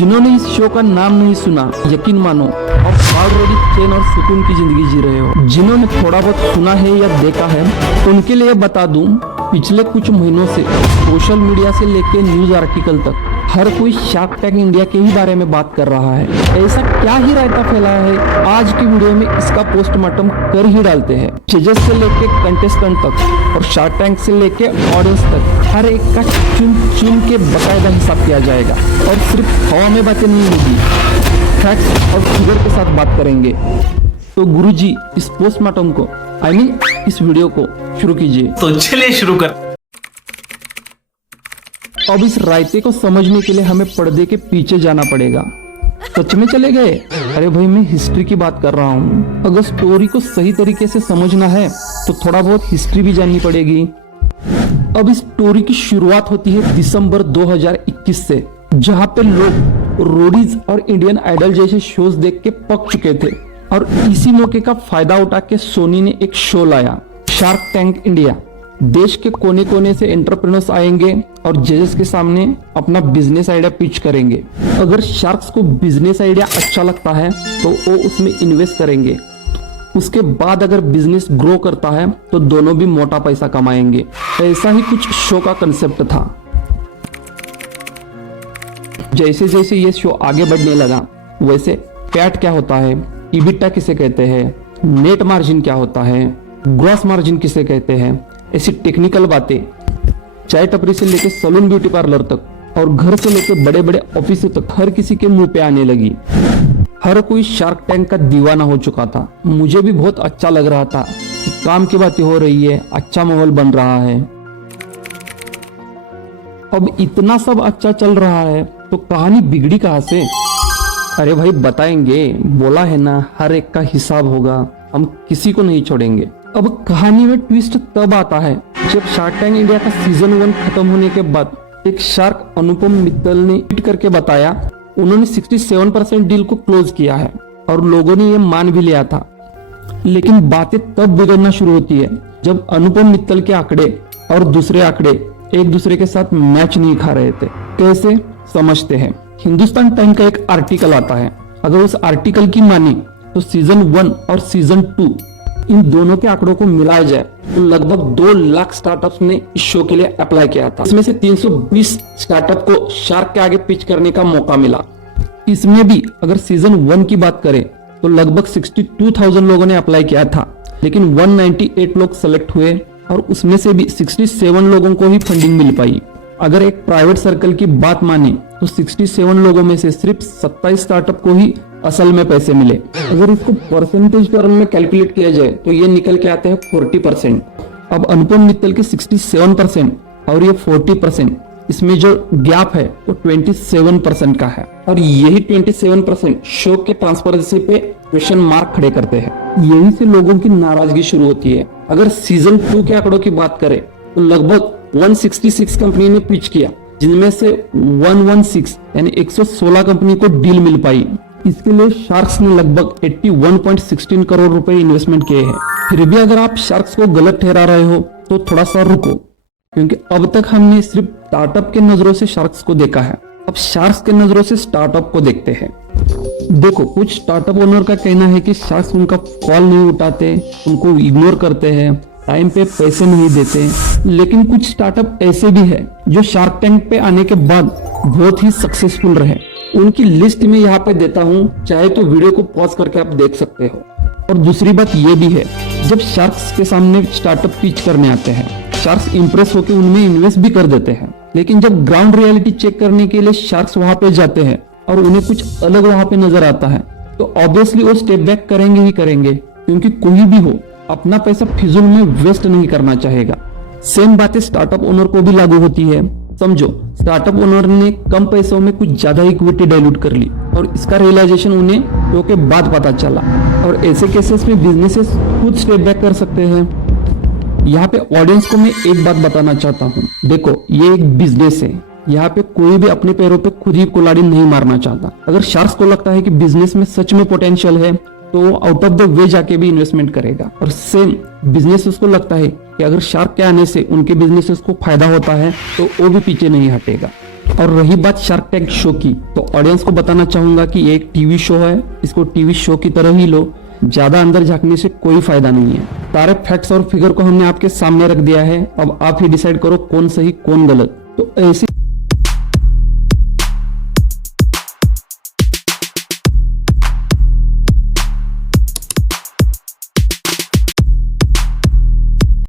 जिन्होंने इस शो का नाम नहीं सुना, यकीन मानो आप ऑलरेडी चैन और सुकून की जिंदगी जी रहे हो। जिन्होंने थोड़ा बहुत सुना है या देखा है, उनके लिए बता दूं, पिछले कुछ महीनों से सोशल मीडिया से लेकर न्यूज आर्टिकल तक हर कोई शार्क टैंक इंडिया के ही बारे में बात कर रहा है। ऐसा क्या ही रायता फैलाया है, आज की वीडियो में इसका पोस्टमार्टम कर ही डालते हैं। जजेस से लेके कंटेस्टेंट तक और शार्क टैंक से लेके ऑडियंस तक हर एक का चुन चुन के बकायदा हिसाब किया जाएगा। और सिर्फ हवा में बातें नहीं होगी, फैक्ट्स और फिगर के साथ बात करेंगे। तो गुरुजी, इस पोस्टमार्टम को इस वीडियो को शुरू कीजिए। तो चलिए शुरू कर। अब इस रायते को समझने के लिए हमें पर्दे के पीछे जाना पड़ेगा। सच में चले गए? अरे भाई, मैं हिस्ट्री की बात कर रहा हूँ। अगर स्टोरी को सही तरीके से समझना है तो थोड़ा बहुत हिस्ट्री भी जाननी पड़ेगी। अब इस स्टोरी की शुरुआत होती है दिसंबर 2021 से, जहाँ पे लोग रोडीज और इंडियन आइडल जैसे शोज देख के पक चुके थे। और इसी मौके का फायदा उठा के सोनी ने एक शो लाया, शार्क टैंक इंडिया। देश के कोने कोने से एंटरप्रेन्योर्स आएंगे और जजेस के सामने अपना बिजनेस आइडिया पिच करेंगे। अगर शार्क्स को बिजनेस आइडिया अच्छा लगता है तो वो उसमें इन्वेस्ट करेंगे। उसके बाद अगर बिजनेस ग्रो करता है तो दोनों भी मोटा पैसा कमाएंगे। ऐसा ही कुछ शो का कंसेप्ट था। जैसे जैसे ये शो आगे बढ़ने लगा, वैसे पैट क्या होता है, ईबिटा किसे कहते हैं, नेट मार्जिन क्या होता है, ग्रॉस मार्जिन किसे कहते हैं, ऐसी टेक्निकल बातें चाय टपरी से लेकर सलून ब्यूटी पार्लर तक और घर से लेकर बड़े बड़े ऑफिस तक हर किसी के मुंह पे आने लगी। हर कोई शार्क टैंक का दीवाना हो चुका था। मुझे भी बहुत अच्छा लग रहा था कि काम की बातें हो रही है, अच्छा माहौल बन रहा है। अब इतना सब अच्छा चल रहा है तो कहानी बिगड़ी कहां से? अरे भाई बताएंगे, बोला है ना, हर एक का हिसाब होगा, हम किसी को नहीं छोड़ेंगे। अब कहानी में ट्विस्ट तब आता है जब शार्क टैंक इंडिया का सीजन 1 खत्म होने के बाद एक शार्क अनुपम मित्तल ने ट्वीट करके बताया उन्होंने 67% डील को क्लोज किया है और लोगों ने ये मान भी लिया था। लेकिन बातें तब बिगड़ना शुरू होती है जब अनुपम मित्तल के आंकड़े और दूसरे आंकड़े एक दूसरे के साथ मैच नहीं खा रहे थे। कैसे समझते हैं? हिंदुस्तान टाइम का एक आर्टिकल आता है। अगर उस आर्टिकल की मानी तो सीजन 1 और सीजन 2 इन दोनों के आंकड़ों को मिलाया जाए तो लगभग 2 लाख स्टार्टअप्स ने इस शो के लिए अप्लाई किया था। इसमें से 320 स्टार्टअप को शार्क के आगे पिच करने का मौका मिला। इसमें भी अगर सीजन 1 की बात करें तो लगभग 62,000 लोगों ने अप्लाई किया था, लेकिन 198 लोग सेलेक्ट हुए और उसमें से भी 67 लोगों को ही फंडिंग मिल पाई। अगर एक प्राइवेट सर्कल की बात माने तो 67 लोगों में से सिर्फ 27 स्टार्टअप को ही असल में पैसे मिले। अगर इसको परसेंटेज टर्म में कैलकुलेट किया जाए तो ये निकल के आते हैं 40%। अब अनुपम मित्तल के 67% और ये 40%, इसमें जो गैप है वो 27% का है। और यही 27% शो के ट्रांसपेरेंसी पे क्वेश्चन मार्क खड़े करते हैं। यही से लोगों की नाराजगी शुरू होती है। अगर सीजन 2 के आंकड़ों की बात करें तो लगभग 166 कंपनी ने पिच किया, जिनमें से 116 यानी 116 कंपनी को डील मिल पाई। इसके लिए शार्क्स ने लगभग 81.16 करोड़ रुपए इन्वेस्टमेंट किए हैं। फिर भी अगर आप शार्क्स को गलत ठहरा रहे हो तो थोड़ा सा रुको, क्योंकि अब तक हमने सिर्फ स्टार्टअप के नजरों से शार्क्स को देखा है। अब शार्क्स के नजरों से स्टार्टअप को देखते हैं। देखो, कुछ स्टार्टअप ओनर का कहना है कि शार्क्स उनका कॉल नहीं उठाते, उनको इग्नोर करते हैं, टाइम पे पैसे नहीं देते। लेकिन कुछ स्टार्टअप ऐसे भी है जो शार्क टैंक पे आने के बाद बहुत ही सक्सेसफुल रहे। उनकी लिस्ट में यहाँ पे देता हूँ, चाहे तो वीडियो को पॉज करके आप देख सकते हो। और दूसरी बात ये भी है, जब शार्क्स के सामने स्टार्टअप पिच करने आते हैं, शार्क्स इंप्रेस होकर उनमें इन्वेस्ट भी कर देते हैं। लेकिन जब ग्राउंड रियलिटी चेक करने के लिए शार्क्स वहां पे जाते हैं और उन्हें कुछ अलग वहां पे नजर आता है तो ऑब्वियसली वो स्टेप बैक करेंगे ही करेंगे, क्योंकि कोई भी हो अपना पैसा फिजूल में वेस्ट नहीं करना चाहेगा। सेम बातें स्टार्टअप ओनर को भी लागू होती है। समझो, स्टार्टअप ओनर ने कम पैसों में कुछ ज्यादा इक्विटी डाइल्यूट कर ली और इसका रियलाइजेशन उन्हें शो के बाद पता चला। और ऐसे केसेस में बिजनेसेस खुद स्टेप बैक कर सकते हैं। यहाँ पे ऑडियंस को मैं एक बात बताना चाहता हूँ, देखो ये एक बिजनेस है, यहाँ पे कोई भी अपने पैरों पे खुद ही कुल्हाड़ी नहीं मारना चाहता। अगर शार्क्स को लगता है कि बिजनेस में सच में पोटेंशियल है तो आउट ऑफ द वे जाके भी इन्वेस्टमेंट करेगा। और सेम बिजनेस उसको लगता है कि अगर शार्क के आने से उनके बिजनेसेस को फायदा होता है तो वो भी पीछे नहीं हटेगा। और रही बात शार्क टैंक शो की, तो ऑडियंस को बताना चाहूंगा कि ये एक टीवी शो है, इसको टीवी शो की तरह ही लो, ज्यादा अंदर झांकने से कोई फायदा नहीं है। सारे फैक्ट्स और फिगर को हमने आपके सामने रख दिया है, अब आप ही डिसाइड करो कौन सही कौन गलत। तो ऐसी